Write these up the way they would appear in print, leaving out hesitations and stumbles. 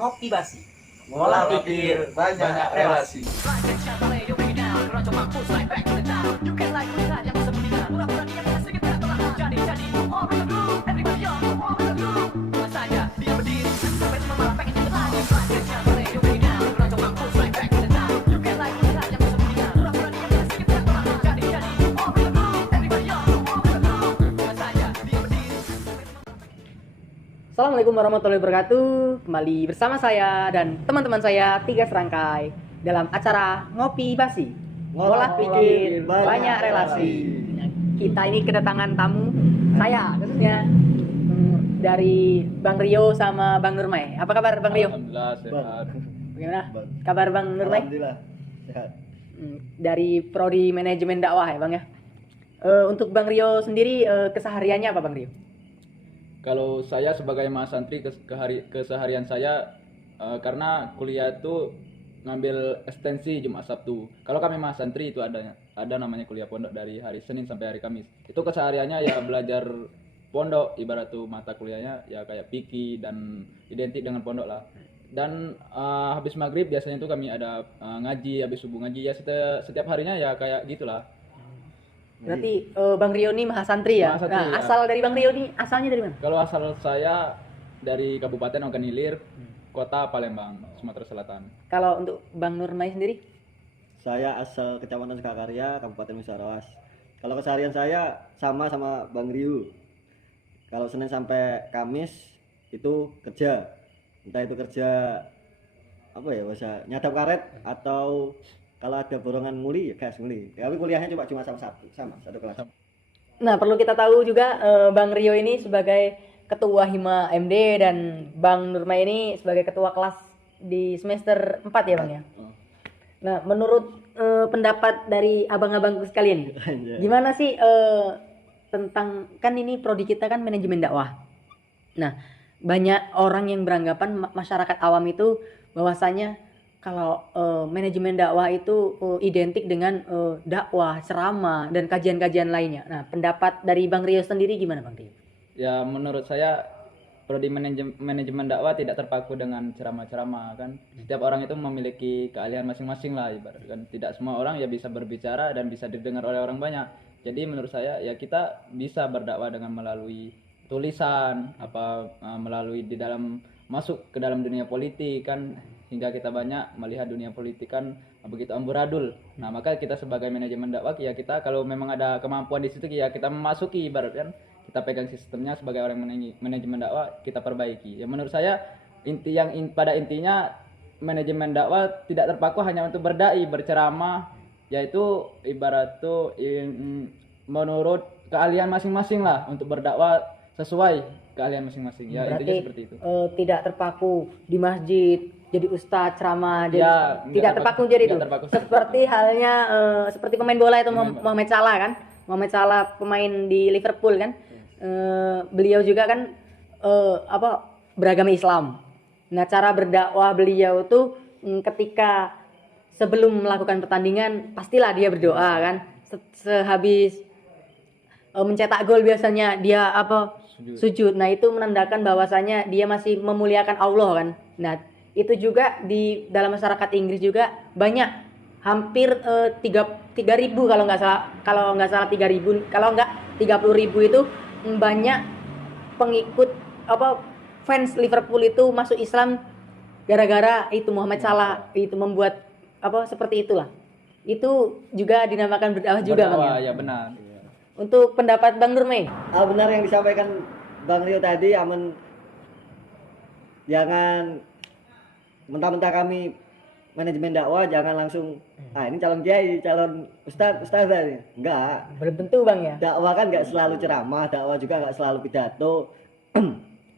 Ngopi Basi. Ngolah pikir, banyak relasi. Assalamualaikum warahmatullahi wabarakatuh. Kembali bersama saya dan teman-teman saya tiga serangkai dalam acara Ngopi Basi. Ngolah pikir, banyak relasi. Nah, kita ini kedatangan tamu saya khususnya dari Bang Rio sama Bang Nurmai. Apa kabar Bang Rio? Alhamdulillah sehat. Bagaimana kabar Bang Nurmai? Alhamdulillah sehat. Dari Prodi Manajemen Dakwah ya Bang ya. Untuk Bang Rio sendiri kesehariannya apa Bang Rio? Kalau saya sebagai mahasantri keseharian saya karena kuliah itu ngambil ekstensi Jumat Sabtu. Kalau kami mahasantri itu ada namanya kuliah pondok dari hari Senin sampai hari Kamis. Itu kesehariannya ya belajar pondok, ibarat tuh mata kuliahnya ya kayak fikih dan identik dengan pondok lah. Dan habis maghrib biasanya itu kami ada ngaji, habis subuh ngaji ya setiap harinya ya kayak gitulah. Berarti Bang Rio ini mahasantri ya? Mahasantri, Nah, ya. asal dari Bang Rio ini asalnya dari mana? Kalau asal saya dari Kabupaten Ogan Ilir, Kota Palembang, Sumatera Selatan. Kalau untuk Bang Nurmai sendiri? Saya asal Kecamatan Sukakarya, Kabupaten Musarawas. Kalau keseharian saya sama Bang Riu. Kalau Senin sampai Kamis itu kerja. Entah itu kerja apa ya, bahasa nyadap karet atau kalau ada borongan nguli ya gas nguli. Tapi kuliahnya cuma sama satu kelas. Nah, perlu kita tahu juga Bang Rio ini sebagai ketua Hima MD dan Bang Nurmai ini sebagai ketua kelas di semester 4 ya Bang ya. Nah, menurut pendapat dari abang-abang sekalian, gimana sih tentang, kan ini prodi kita kan manajemen dakwah. Nah, banyak orang yang beranggapan masyarakat awam itu bahwasanya kalau manajemen dakwah itu identik dengan dakwah, ceramah dan kajian-kajian lainnya. Nah, pendapat dari Bang Rio sendiri gimana Bang Rio? Ya menurut saya prodi manajemen dakwah tidak terpaku dengan ceramah-ceramah kan. Setiap orang itu memiliki keahlian masing-masing lah ibarat kan. Tidak semua orang ya bisa berbicara dan bisa didengar oleh orang banyak. Jadi menurut saya ya kita bisa berdakwah dengan melalui tulisan melalui di dalam masuk ke dalam dunia politik kan, hingga kita banyak melihat dunia politik kan begitu amburadul. Nah, maka kita sebagai manajemen dakwah ya kita kalau memang ada kemampuan di situ ya kita memasuki ibarat kan, kita pegang sistemnya sebagai orang manajemen dakwah, kita perbaiki. Ya menurut saya pada intinya manajemen dakwah tidak terpaku hanya untuk berdai, berceramah, yaitu ibarat tuh menurut keahlian masing-masing lah untuk berdakwah sesuai keahlian masing-masing. Ya Berarti, intinya seperti itu. Tidak terpaku di masjid jadi ustadz ceramah, jadi Ya, tidak terpaku jadi itu. terpaku Seperti halnya seperti pemain bola itu Mohamed Salah kan, Mohamed Salah pemain di Liverpool kan, beliau juga kan beragama Islam. Nah, cara berdakwah beliau tuh ketika sebelum melakukan pertandingan pastilah dia berdoa kan, sehabis mencetak gol biasanya dia sujud. Nah, itu menandakan bahwasanya dia masih memuliakan Allah kan. Nah, itu juga di dalam masyarakat Inggris juga banyak, hampir 3.000 kalau nggak salah 3.000, kalau nggak 30.000 itu banyak pengikut fans Liverpool itu masuk Islam gara-gara itu Mohamed Salah itu membuat seperti itulah. Itu juga dinamakan berdakwah juga Bang ya. Ya benar. Untuk pendapat Bang Nurmai. Benar yang disampaikan Bang Rio tadi, jangan mentah-mentah kami manajemen dakwah jangan langsung ini calon kiai, calon ustazah nih. Enggak. Belum tentu Bang ya. Dakwah kan enggak selalu ceramah, dakwah juga enggak selalu pidato.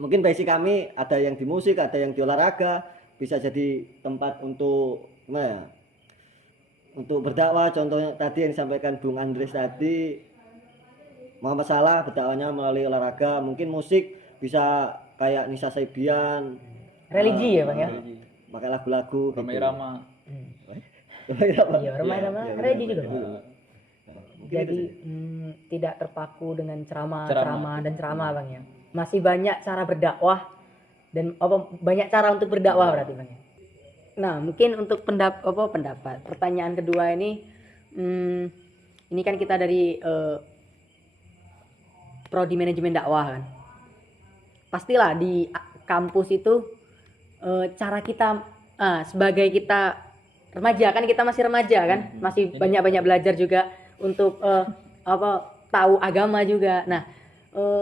Mungkin basic kami ada yang di musik, ada yang di olahraga, bisa jadi tempat untuk untuk berdakwah. Contohnya tadi yang disampaikan Bung Andres tadi, Muhammad Salah berdakwahnya melalui olahraga. Mungkin musik bisa kayak Nisa Saibian, religi ya Bang ya. pakai lagu-lagu Ramai gitu. Rama. Iya, Ramai-Ramai religi juga. Jadi tidak terpaku dengan ceramah dan ceramah Bang ya. Masih banyak cara berdakwah dan banyak cara untuk berdakwah berarti Bang. Nah, mungkin untuk pendapat. Pertanyaan kedua ini kan kita dari prodi manajemen dakwah kan. Pastilah di kampus itu cara kita sebagai kita remaja kan, kita masih remaja kan, masih banyak-banyak belajar juga untuk tahu agama juga. Nah,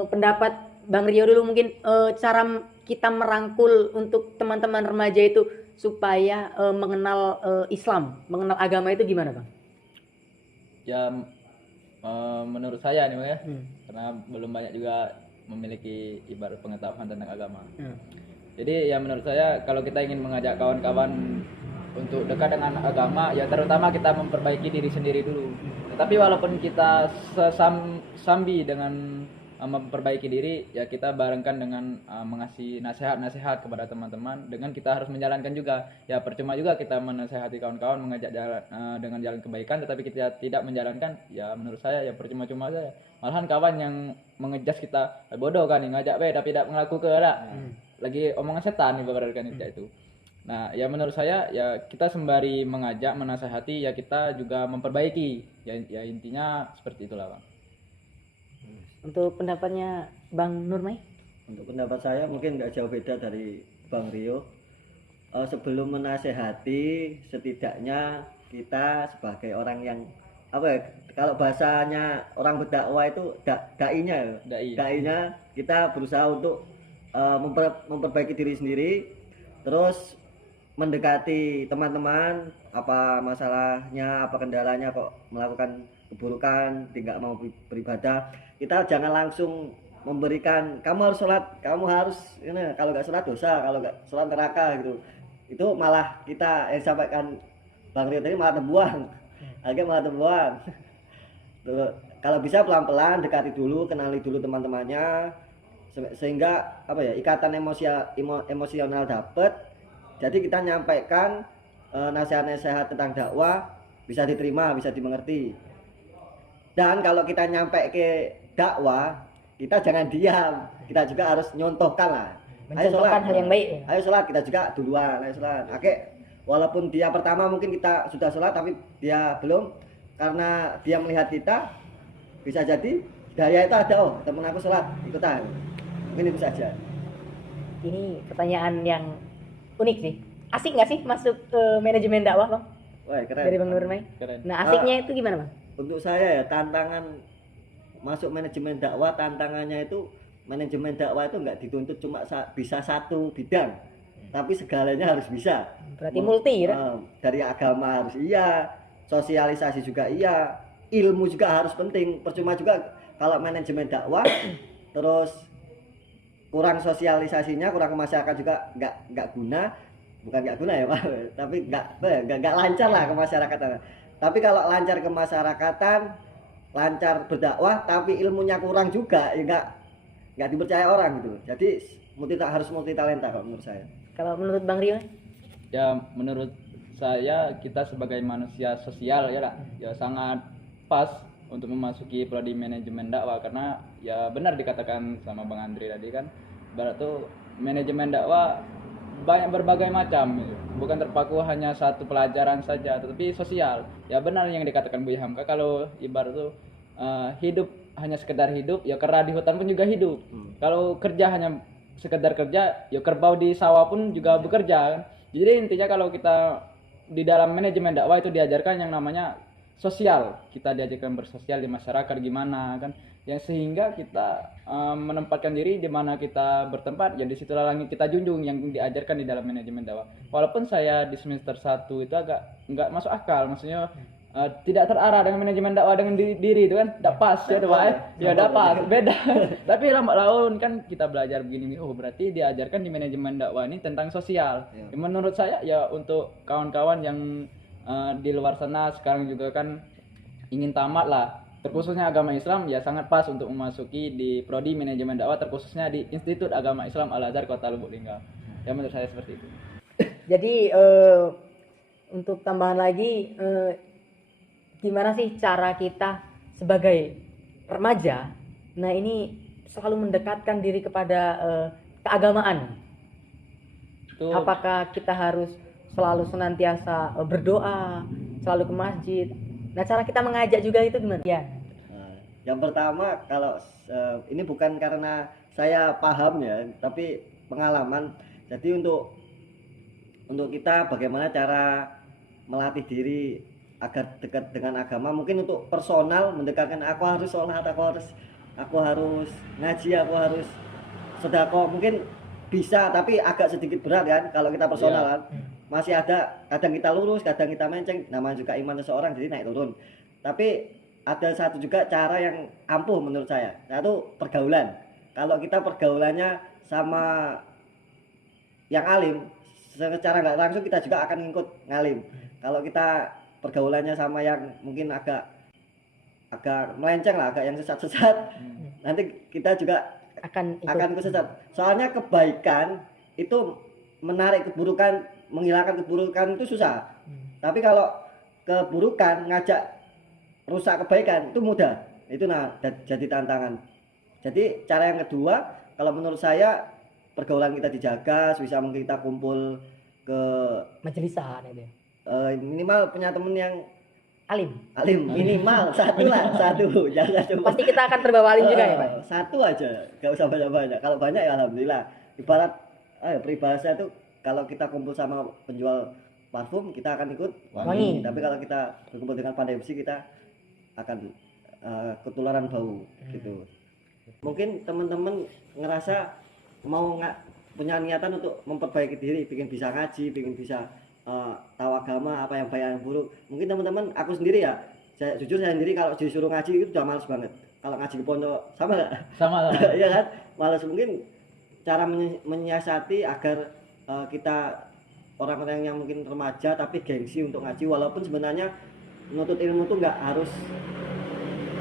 pendapat Bang Rio dulu mungkin cara kita merangkul untuk teman-teman remaja itu supaya mengenal Islam, mengenal agama itu gimana Bang? Ya menurut saya nih Bang ya, karena belum banyak juga memiliki ibarat pengetahuan tentang agama. Jadi ya menurut saya kalau kita ingin mengajak kawan-kawan untuk dekat dengan agama, ya terutama kita memperbaiki diri sendiri dulu. Tetapi walaupun kita sambi dengan memperbaiki diri, ya kita barengkan dengan mengasih nasihat-nasihat kepada teman-teman, dengan kita harus menjalankan juga. Ya percuma juga kita menasehati kawan-kawan, mengajak jalan dengan jalan kebaikan, tetapi kita tidak menjalankan, ya menurut saya ya percuma-cuma saja. Malahan kawan yang mengejas kita, bodoh kan ngajak tapi tidak mengaku ke lagi omongan setan ibaratkan itu. Nah, ya menurut saya ya kita sembari mengajak, menasehati, ya kita juga memperbaiki. Ya intinya seperti itulah, Bang. Untuk pendapatnya Bang Nurmai? Untuk pendapat saya mungkin nggak jauh beda dari Bang Rio. Sebelum menasehati, setidaknya kita sebagai orang yang kalau bahasanya orang berdakwah itu dai-nya kita berusaha untuk memperbaiki diri sendiri, terus mendekati teman-teman, apa masalahnya, apa kendalanya kok melakukan keburukan, tidak mau beribadah. Kita jangan langsung memberikan kamu harus sholat, kamu harus ini, kalau nggak sholat dosa, kalau nggak sholat neraka gitu. Itu malah kita yang sampaikan Bang Rio tadi malah terbuang. Kalau bisa pelan-pelan dekati dulu, kenali dulu teman-temannya, sehingga ikatan emosional dapat. Jadi kita nyampaikan nasihat-nasihat tentang dakwah bisa diterima, bisa dimengerti. Dan kalau kita nyampe ke dakwah, kita jangan diam, kita juga harus nyontohkan lah. Ayo sholat, hal yang baik. Ayo sholat, kita juga duluan, ayo sholat. Oke, walaupun dia pertama mungkin kita sudah sholat, tapi dia belum, karena dia melihat kita, bisa jadi daya itu ada, temen aku sholat, ikutan. Mungkin itu saja. Ini pertanyaan yang unik sih. Asik nggak sih masuk ke manajemen dakwah Bang? Wah, keren. Dari Bang Nurmai. Keren. Nah, asiknya itu gimana Bang? Untuk saya ya, tantangan masuk manajemen dakwah, tantangannya itu manajemen dakwah itu nggak dituntut cuma bisa satu bidang, tapi segalanya harus bisa. Berarti multi ya? Dari agama harus iya, sosialisasi juga iya, ilmu juga harus penting. Percuma juga kalau manajemen dakwah terus kurang sosialisasinya, kurang ke masyarakat juga nggak guna. Bukan nggak guna ya Pak, tapi nggak lancar lah ke masyarakat. Tapi kalau lancar ke masyarakatan, lancar berdakwah, tapi ilmunya kurang juga, ya nggak dipercaya orang gitu. Jadi harus multi talenta kalau menurut saya. Kalau menurut Bang Rio? Ya menurut saya kita sebagai manusia sosial ya sangat pas untuk memasuki prodi manajemen dakwah, karena ya benar dikatakan sama Bang Andri tadi kan, ibarat tuh manajemen dakwah banyak berbagai macam, bukan terpaku hanya satu pelajaran saja, tetapi sosial. Ya benar yang dikatakan Bu Hamka, kalau ibarat tuh hidup hanya sekedar hidup, ya kera di hutan pun juga hidup. Kalau kerja hanya sekedar kerja, ya kerbau di sawah pun juga bekerja kan. Jadi intinya kalau kita di dalam manajemen dakwah itu diajarkan yang namanya sosial. Kita diajarkan bersosial di masyarakat gimana kan, yang sehingga kita menempatkan diri di mana kita bertempat, ya disitulah langit kita junjung yang diajarkan di dalam manajemen dakwah. Walaupun saya di semester 1 itu agak nggak masuk akal, maksudnya tidak terarah dengan manajemen dakwah dengan diri itu kan, tidak pas ya Pak ya, tidak pas, beda. Tapi lambat laun kan kita belajar begini nih, berarti diajarkan di manajemen dakwah ini tentang sosial. Ya, menurut saya ya untuk kawan-kawan yang di luar sana sekarang juga kan ingin tamat lah, terkhususnya agama Islam, ya sangat pas untuk memasuki di prodi manajemen dakwah, terkhususnya di Institut Agama Islam Al-Azhar Kota Lubuk Linggau. Ya menurut saya seperti itu. Jadi untuk tambahan lagi, gimana sih cara kita sebagai remaja, nah ini selalu mendekatkan diri kepada keagamaan. Itu Apakah kita harus selalu senantiasa berdoa, selalu ke masjid? Nah, cara kita mengajak juga itu gimana? Ya. Nah, yang pertama kalau ini bukan karena saya paham ya, tapi pengalaman. Jadi untuk kita bagaimana cara melatih diri agar dekat dengan agama, mungkin untuk personal mendekatkan, aku harus sholat, aku harus ngaji, aku harus sedekah, mungkin bisa, tapi agak sedikit berat kan kalau kita personal Iya. kan. Masih ada kadang kita lurus, kadang kita menceng, namanya juga iman seseorang jadi naik turun. Tapi ada satu juga cara yang ampuh menurut saya, yaitu pergaulan. Kalau kita pergaulannya sama yang alim, secara nggak langsung kita juga akan ngikut ngalim. Kalau kita pergaulannya sama yang mungkin agak melenceng lah, agak yang sesat-sesat, nanti kita juga Akan ikut. akan ikut sesat. Soalnya kebaikan itu menarik keburukan, menghilangkan keburukan itu susah. Tapi kalau keburukan ngajak rusak kebaikan itu mudah. Itu jadi tantangan. Jadi cara yang kedua, kalau menurut saya pergaulan kita dijaga, bisa mungkin kita kumpul ke Majelisan itu. minimal punya temen yang Alim. alim, minimal satu lah, satu, jangan cuma Pasti kita akan terbawa alim juga ya, Pak. satu aja, gak usah banyak-banyak. Kalau banyak ya alhamdulillah. Ibarat peribahasa itu, kalau kita kumpul sama penjual parfum kita akan ikut Wangi. tapi kalau kita berkumpul dengan pandai besi kita akan ketularan bau gitu. Mungkin teman-teman ngerasa mau punya niatan untuk memperbaiki diri, bikin bisa ngaji, bikin bisa tahu agama, apa yang baik yang buruk. Mungkin teman-teman, aku sendiri ya, saya sendiri kalau disuruh ngaji itu udah males banget. Kalau ngaji ke pondok sama nggak? sama lah. Iya kan, males. Mungkin cara menyiasati agar kita orang-orang yang mungkin remaja tapi gengsi untuk ngaji, walaupun sebenarnya menuntut ilmu tuh nggak harus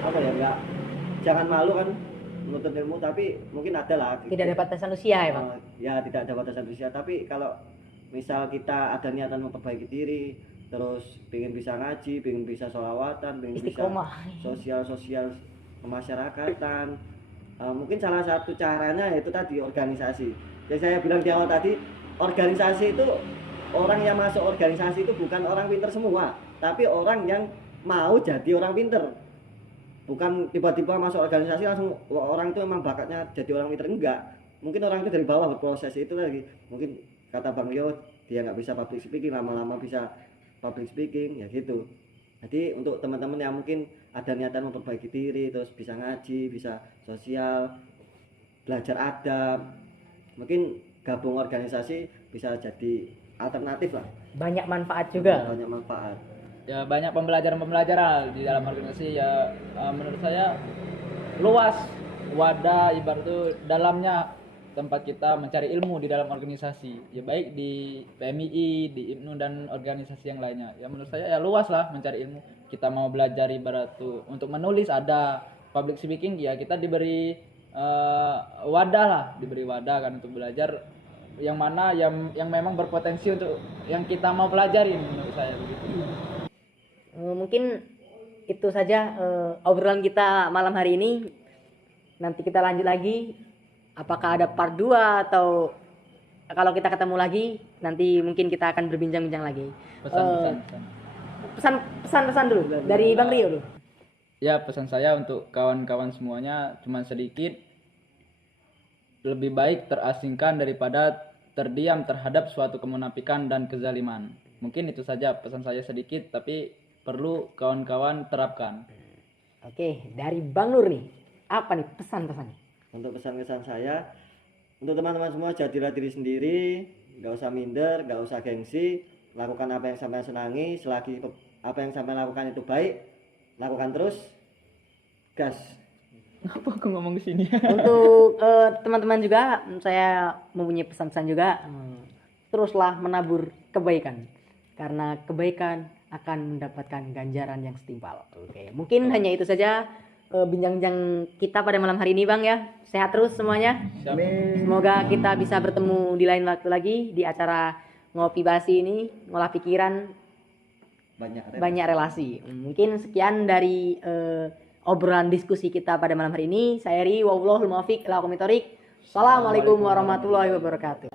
apa ya, nggak, jangan malu kan menuntut ilmu, tapi mungkin ada lah. Tidak ada batasan usia ya, Pak. Ya tidak ada batasan usia, tapi kalau misal kita ada niatan memperbaiki diri, terus pengen bisa ngaji, pengen bisa sholawatan, pengen bisa Istiqomah. sosial kemasyarakatan, mungkin salah satu caranya itu tadi organisasi. Jadi saya bilang di awal tadi, organisasi itu, orang yang masuk organisasi itu bukan orang pinter semua, tapi orang yang mau jadi orang pinter. Bukan tiba-tiba masuk organisasi langsung orang itu memang bakatnya jadi orang pinter, enggak. Mungkin orang itu dari bawah berproses itu lagi. Mungkin kata Bang Rio, dia nggak bisa public speaking, lama-lama bisa public speaking, ya gitu. Jadi untuk teman-teman yang mungkin ada niatan memperbaiki diri, terus bisa ngaji, bisa sosial, belajar adab, mungkin gabung organisasi bisa jadi alternatif lah. Banyak manfaat juga. Banyak manfaat. Ya banyak pembelajaran di dalam organisasi ya. Menurut saya luas wadah, ibarat itu dalamnya tempat kita mencari ilmu di dalam organisasi, ya baik di PMII, di IPNU dan organisasi yang lainnya. Ya menurut saya ya luas lah mencari ilmu. Kita mau belajar ibarat tuh untuk menulis, ada public speaking, ya kita diberi wadah lah, diberi wadah kan untuk belajar yang mana yang memang berpotensi untuk yang kita mau pelajarin, menurut saya begitu. Mungkin itu saja obrolan kita malam hari ini. Nanti kita lanjut lagi. Apakah ada part 2 atau kalau kita ketemu lagi nanti mungkin kita akan berbincang-bincang lagi. Pesan-pesan dulu dari Bang Rio dulu. Ya, pesan saya untuk kawan-kawan semuanya cuma sedikit, lebih baik terasingkan daripada terdiam terhadap suatu kemunafikan dan kezaliman. Mungkin itu saja pesan saya sedikit, tapi perlu kawan-kawan terapkan. Oke, dari Bang Nur nih, apa nih pesan-pesannya? Untuk pesan-pesan saya, untuk teman-teman semua, jadilah diri sendiri, nggak usah minder, nggak usah gengsi, lakukan apa yang sampai senangi, selagi apa yang sampai lakukan itu baik, lakukan terus, gas. Kenapa aku ngomong di sini? Untuk teman-teman juga, saya mempunyai pesan-pesan juga. Teruslah menabur kebaikan, karena kebaikan akan mendapatkan ganjaran yang setimpal. Oke, mungkin hanya itu saja bincang-bincang kita pada malam hari ini, Bang ya. Sehat terus semuanya. Semoga kita bisa bertemu di lain waktu lagi di acara ngopi basi ini, ngolah pikiran, banyak relasi. Mungkin sekian dari obrolan diskusi kita pada malam hari ini. Saya Ri, wallahul muwaffiq ila aqwamit thoriq. Assalamualaikum warahmatullahi wabarakatuh.